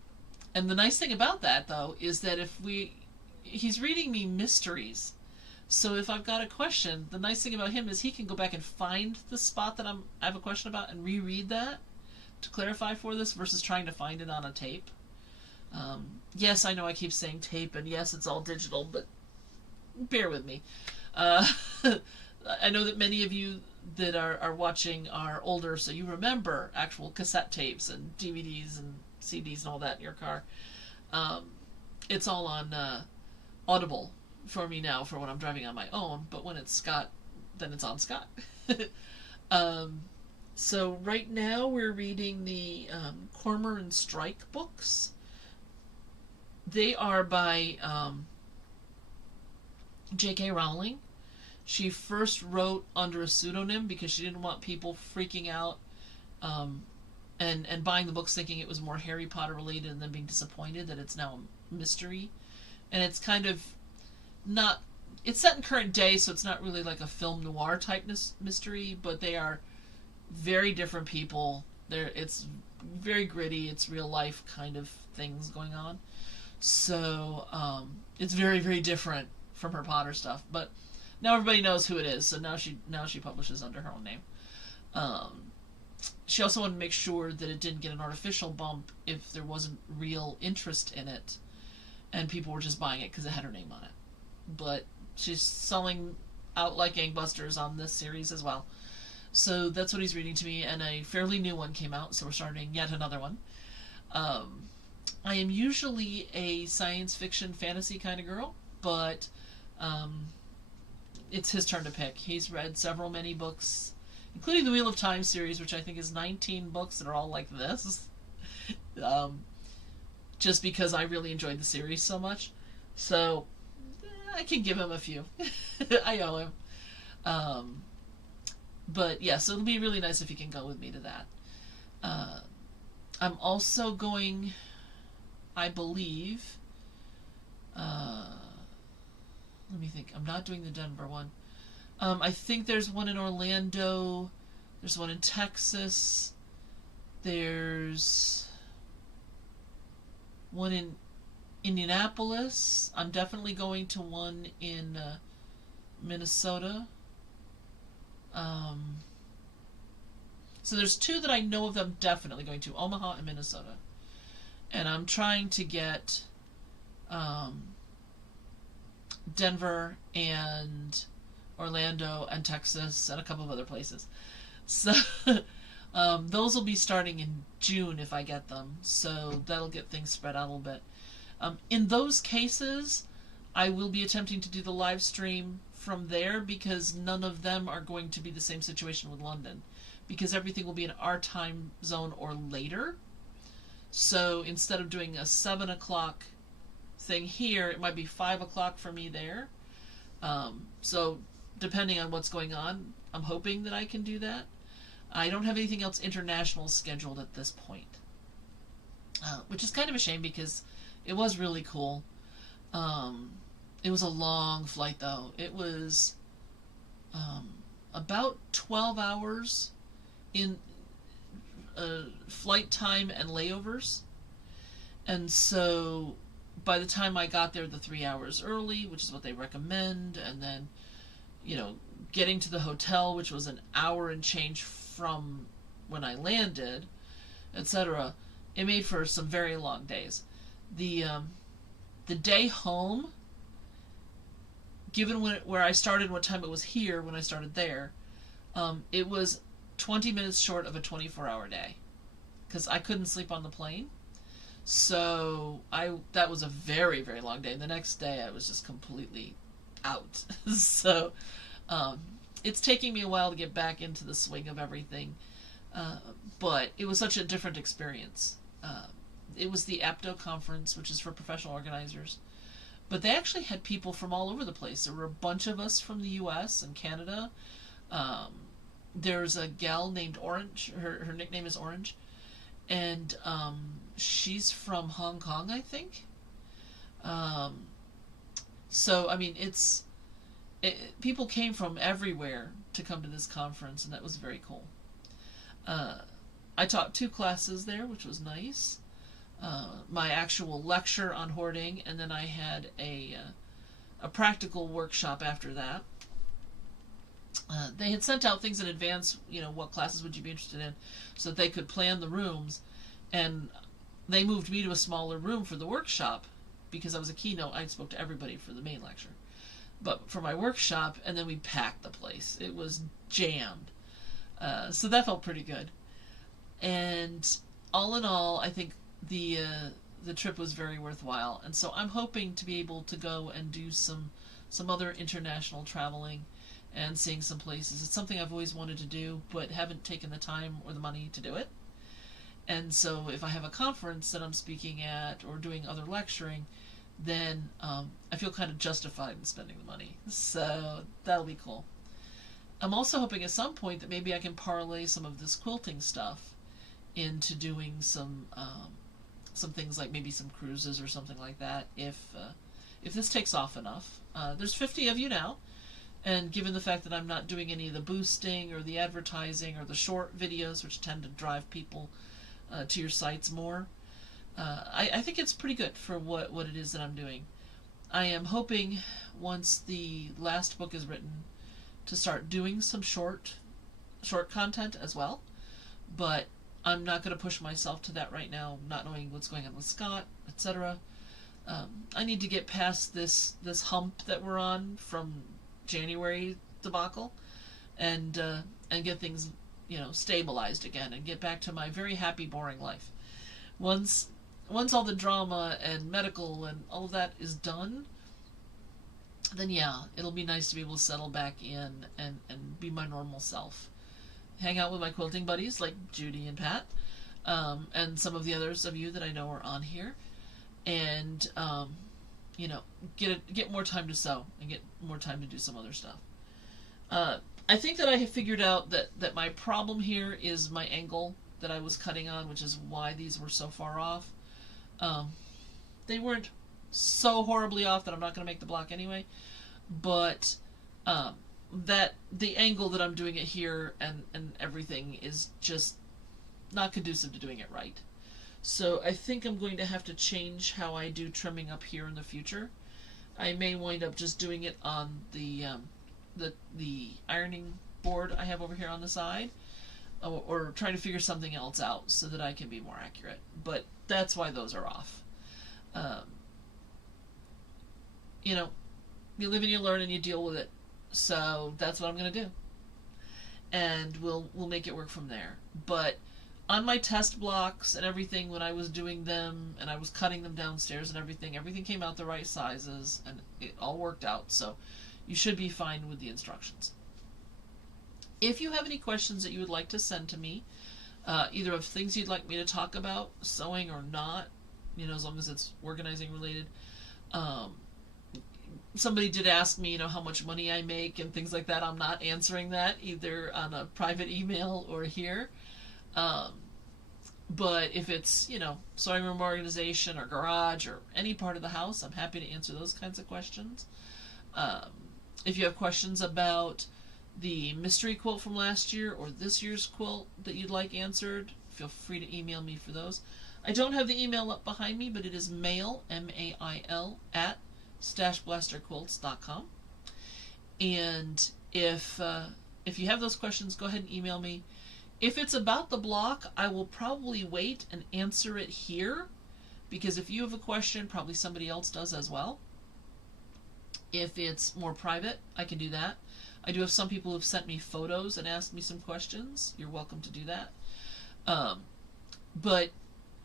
the nice thing about that, though, is that he's reading me mysteries. So if I've got a question, the nice thing about him is he can go back and find the spot that I have a question about and reread that to clarify for this versus trying to find it on a tape. Yes, I know I keep saying tape, and yes, it's all digital, but bear with me. I know that many of you that are watching are older, so you remember actual cassette tapes and DVDs and CDs and all that in your car. Um, it's all on Audible for me now for when I'm driving on my own, but when it's Scott, then it's on Scott. um, so right now we're reading the Cormoran Strike books. They are by J.K. Rowling. She first wrote under a pseudonym because she didn't want people freaking out and buying the books thinking it was more Harry Potter related and then being disappointed that it's now a mystery. And it's kind of not... It's set in current day, so it's not really like a film noir type mystery, but they are very different people. It's very gritty. It's real life kind of things going on. So it's very, very different from her Potter stuff. But now everybody knows who it is, so now she publishes under her own name. She also wanted to make sure that it didn't get an artificial bump if there wasn't real interest in it, and people were just buying it because it had her name on it. But she's selling out like gangbusters on this series as well. So that's what he's reading to me, and a fairly new one came out, so we're starting yet another one. I am usually a science fiction fantasy kind of girl, but it's his turn to pick. He's read many books, including the Wheel of Time series, which I think is 19 books that are all like this. Just because I really enjoyed the series so much. So I can give him a few. I owe him. But yeah, so it'll be really nice if he can go with me to that. I'm also going, I believe, let me think. I'm not doing the Denver one. I think there's one in Orlando. There's one in Texas. There's one in Indianapolis. I'm definitely going to one in Minnesota. So there's two that I know of them definitely going to, Omaha and Minnesota. And I'm trying to get Denver and Orlando and Texas and a couple of other places. So those will be starting in June if I get them. So that'll get things spread out a little bit. In those cases, I will be attempting to do the live stream from there because none of them are going to be the same situation with London, because everything will be in our time zone or later. So instead of doing a 7 o'clock thing here, it might be 5 o'clock for me there. So depending on what's going on, I'm hoping that I can do that. I don't have anything else international scheduled at this point, which is kind of a shame because it was really cool. It was a long flight though. It was about 12 hours in flight time and layovers. And so by the time I got there the 3 hours early, which is what they recommend, and then, you know, getting to the hotel, which was an hour and change from when I landed, etc., it made for some very long days. The day home, given where I started and what time it was here when I started there, it was 20 minutes short of a 24-hour day because I couldn't sleep on the plane. So that was a very, very long day. And the next day I was just completely out. So it's taking me a while to get back into the swing of everything. But it was such a different experience. It was the APTO conference, which is for professional organizers. But they actually had people from all over the place. There were a bunch of us from the U.S. and Canada. There's a gal named Orange. Her nickname is Orange. And she's from Hong Kong, I think. So, I mean, people came from everywhere to come to this conference, and that was very cool. I taught 2 classes there, which was nice. My actual lecture on hoarding, and then I had a practical workshop after that. They had sent out things in advance, you know, what classes would you be interested in, so that they could plan the rooms, and they moved me to a smaller room for the workshop, because I was a keynote. I spoke to everybody for the main lecture. but for my workshop, and then we packed the place. It was jammed. So that felt pretty good. And all in all, I think the trip was very worthwhile. And so I'm hoping to be able to go and do some other international traveling and seeing some places. It's something I've always wanted to do, but haven't taken the time or the money to do it. And so if I have a conference that I'm speaking at or doing other lecturing, then I feel kind of justified in spending the money. So that'll be cool. I'm also hoping at some point that maybe I can parlay some of this quilting stuff into doing some things like maybe some cruises or something like that if this takes off enough. There's 50 of you now, and given the fact that I'm not doing any of the boosting or the advertising or the short videos, which tend to drive people to your sites more, I think it's pretty good for what it is that I'm doing. I am hoping once the last book is written to start doing some short content as well, but I'm not going to push myself to that right now, not knowing what's going on with Scott, etc. I need to get past this hump that we're on from January debacle, and get things stabilized again, and get back to my very happy, boring life. Once all the drama and medical and all of that is done, then yeah, it'll be nice to be able to settle back in and be my normal self. Hang out with my quilting buddies like Judy and Pat, and some of the others of you that I know are on here, and get more time to sew and get more time to do some other stuff. I think that I have figured out that my problem here is my angle that I was cutting on, which is why these were so far off. They weren't so horribly off that I'm not going to make the block anyway, but that the angle that I'm doing it here and everything is just not conducive to doing it right. So I think I'm going to have to change how I do trimming up here in the future. I may wind up just doing it on the ironing board I have over here on the side, or trying to figure something else out so that I can be more accurate. But that's why those are off. You live and you learn and you deal with it. So that's what I'm going to do. And we'll make it work from there. But on my test blocks and everything, when I was doing them and I was cutting them downstairs and everything came out the right sizes and it all worked out. So you should be fine with the instructions. If you have any questions that you would like to send to me, either of things you'd like me to talk about, sewing or not, as long as it's organizing related. Somebody did ask me, how much money I make and things like that. I'm not answering that either on a private email or here. But if it's, sewing room organization or garage or any part of the house, I'm happy to answer those kinds of questions. If you have questions about the mystery quilt from last year or this year's quilt that you'd like answered, feel free to email me for those. I don't have the email up behind me, but it is mail, M-A-I-L, at StashBlasterQuilts.com. And if you have those questions, go ahead and email me. If it's about the block, I will probably wait and answer it here, because if you have a question, probably somebody else does as well. If it's more private, I can do that. I do have some people who've sent me photos and asked me some questions. You're welcome to do that. But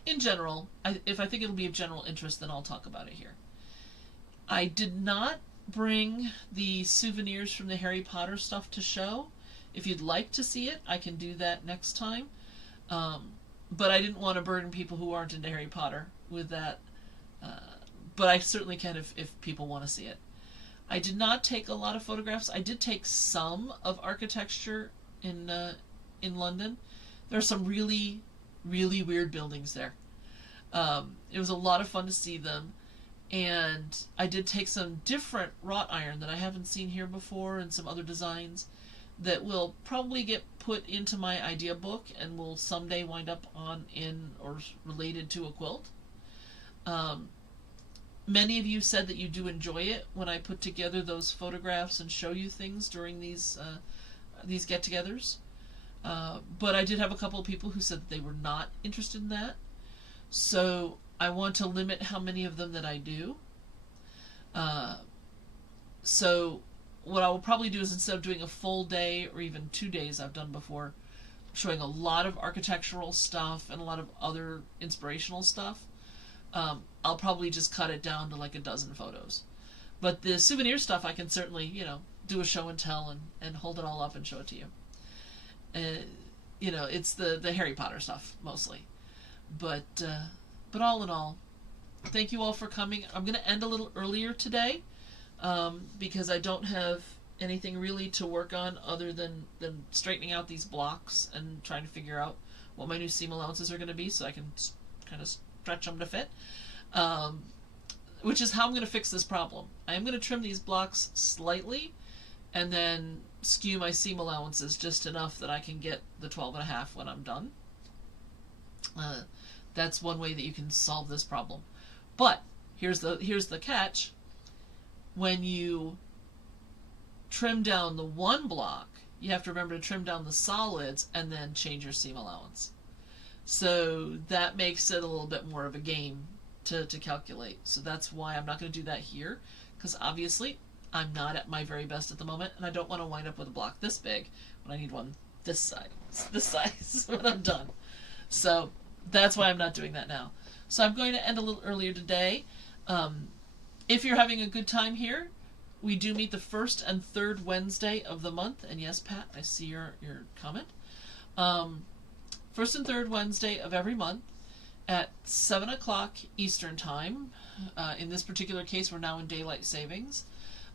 in general, if I think it'll be of general interest, then I'll talk about it here. I did not bring the souvenirs from the Harry Potter stuff to show. If you'd like to see it, I can do that next time. But I didn't want to burden people who aren't into Harry Potter with that. But I certainly can if people want to see it. I did not take a lot of photographs. I did take some of architecture in London. There are some really, really weird buildings there. It was a lot of fun to see them. And I did take some different wrought iron that I haven't seen here before, and some other designs that will probably get put into my idea book and will someday wind up in or related to a quilt. Many of you said that you do enjoy it when I put together those photographs and show you things during these get-togethers. But I did have a couple of people who said that they were not interested in that. So I want to limit how many of them that I do. So what I will probably do is, instead of doing a full day or even 2 days I've done before, showing a lot of architectural stuff and a lot of other inspirational stuff, I'll probably just cut it down to like a dozen photos. But the souvenir stuff, I can certainly, do a show and tell and hold it all up and show it to you. It's the Harry Potter stuff mostly. But all in all, thank you all for coming. I'm going to end a little earlier today, because I don't have anything really to work on other than straightening out these blocks and trying to figure out what my new seam allowances are going to be, so I can kind of stretch them to fit. Which is how I'm going to fix this problem. I am going to trim these blocks slightly and then skew my seam allowances just enough that I can get the 12.5 when I'm done. That's one way that you can solve this problem. But here's the catch. When you trim down the one block, you have to remember to trim down the solids and then change your seam allowance. So that makes it a little bit more of a game to calculate. So that's why I'm not going to do that here, because obviously I'm not at my very best at the moment, and I don't want to wind up with a block this big when I need one this size when I'm done. So that's why I'm not doing that now. So I'm going to end a little earlier today. If you're having a good time here, we do meet the first and third Wednesday of the month. And yes, Pat, I see your comment. First and third Wednesday of every month at 7 o'clock Eastern Time. In this particular case, we're now in daylight savings.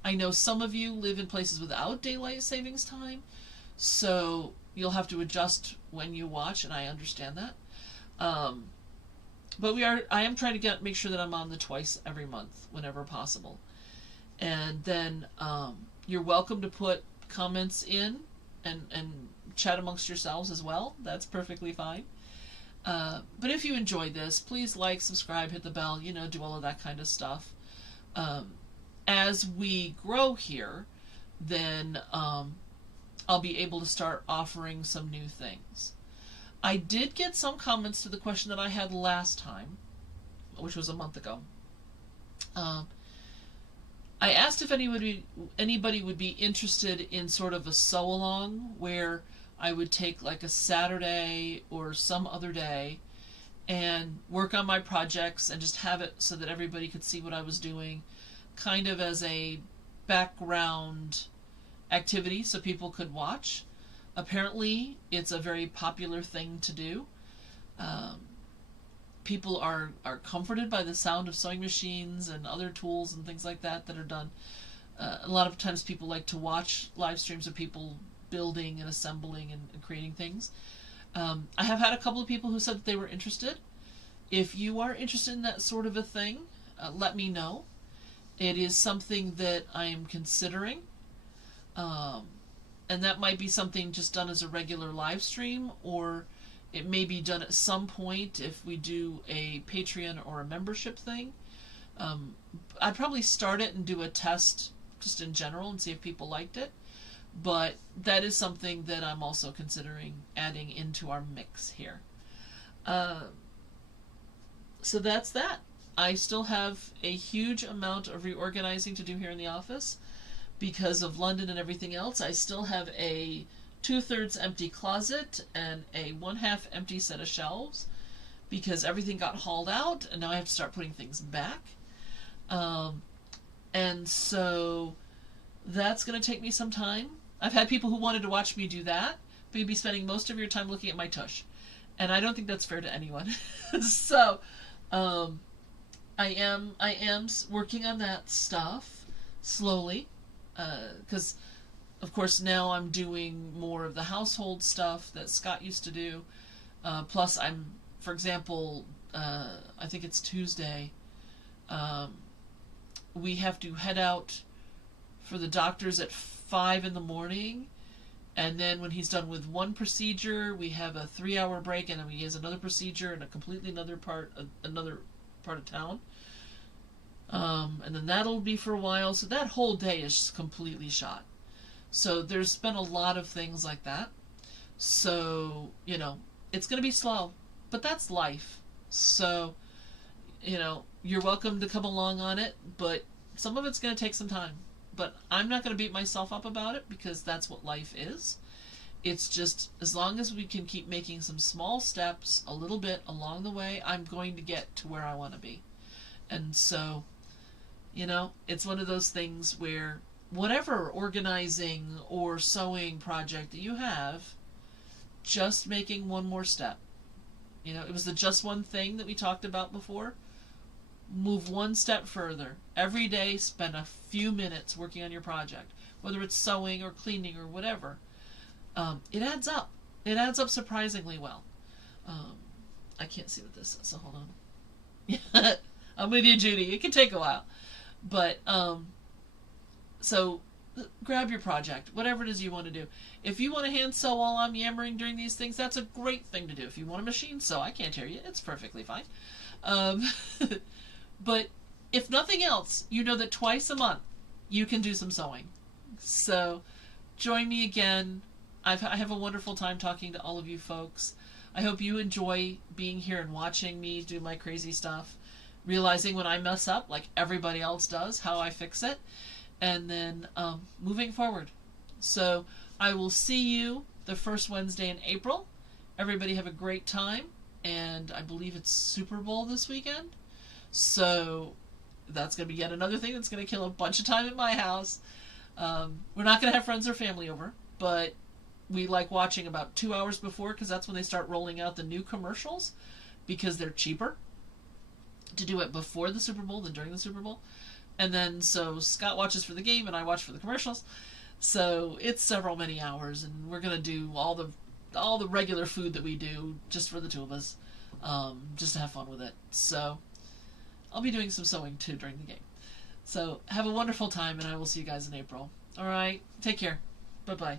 I know some of you live in places without daylight savings time, so you'll have to adjust when you watch, and I understand that. But I am trying to make sure that I'm on the twice every month whenever possible. And then you're welcome to put comments in and chat amongst yourselves as well. That's perfectly fine. But if you enjoyed this, please like, subscribe, hit the bell, do all of that kind of stuff. As we grow here, then I'll be able to start offering some new things. I did get some comments to the question that I had last time, which was a month ago. I asked if anybody would be interested in sort of a sew-along where I would take like a Saturday or some other day and work on my projects and just have it so that everybody could see what I was doing, kind of as a background activity so people could watch. Apparently, it's a very popular thing to do. People are comforted by the sound of sewing machines and other tools and things like that are done. A lot of times people like to watch live streams of people building and assembling and creating things. I have had a couple of people who said that they were interested. If you are interested in that sort of a thing, let me know. It is something that I am considering. And that might be something just done as a regular live stream, or it may be done at some point if we do a Patreon or a membership thing. I'd probably start it and do a test just in general and see if people liked it. But that is something that I'm also considering adding into our mix here. So that's that. I still have a huge amount of reorganizing to do here in the office. Because of London and everything else, I still have a 2/3 empty closet and a 1/2 empty set of shelves because everything got hauled out and now I have to start putting things back. And so that's going to take me some time. I've had people who wanted to watch me do that, but you'd be spending most of your time looking at my tush. And I don't think that's fair to anyone. So I am working on that stuff slowly. Because, of course, now I'm doing more of the household stuff that Scott used to do. Plus, for example, I think it's Tuesday, we have to head out for the doctors at 5 in the morning. And then when he's done with one procedure, we have a 3-hour break, and then he has another procedure in a completely another part of town. And then that'll be for a while. So that whole day is completely shot. So there's been a lot of things like that. So, it's going to be slow. But that's life. So, you're welcome to come along on it. But some of it's going to take some time. but I'm not going to beat myself up about it because that's what life is. It's just as long as we can keep making some small steps a little bit along the way, I'm going to get to where I want to be. And so, it's one of those things where whatever organizing or sewing project that you have, just making one more step. It was the just one thing that we talked about before. Move one step further. Every day, spend a few minutes working on your project, whether it's sewing or cleaning or whatever. It adds up. It adds up surprisingly well. I can't see what this is, so hold on. I'm with you, Judy. It can take a while. But, so grab your project, whatever it is you want to do. If you want to hand sew while I'm yammering during these things, that's a great thing to do. If you want to machine sew, I can't hear you. It's perfectly fine. But if nothing else, you know that twice a month you can do some sewing. So join me again. I have a wonderful time talking to all of you folks. I hope you enjoy being here and watching me do my crazy stuff, realizing when I mess up, like everybody else does, how I fix it, and then moving forward. So I will see you the first Wednesday in April. Everybody have a great time, and I believe it's Super Bowl this weekend. So that's going to be yet another thing that's going to kill a bunch of time at my house. We're not going to have friends or family over, but we like watching about 2 hours before because that's when they start rolling out the new commercials because they're cheaper to do it before the Super Bowl than during the Super Bowl. And then so Scott watches for the game and I watch for the commercials. So it's many hours, and we're going to do all the regular food that we do just for the two of us, just to have fun with it. So I'll be doing some sewing too during the game. So have a wonderful time, and I will see you guys in April. All right, take care. Bye-bye.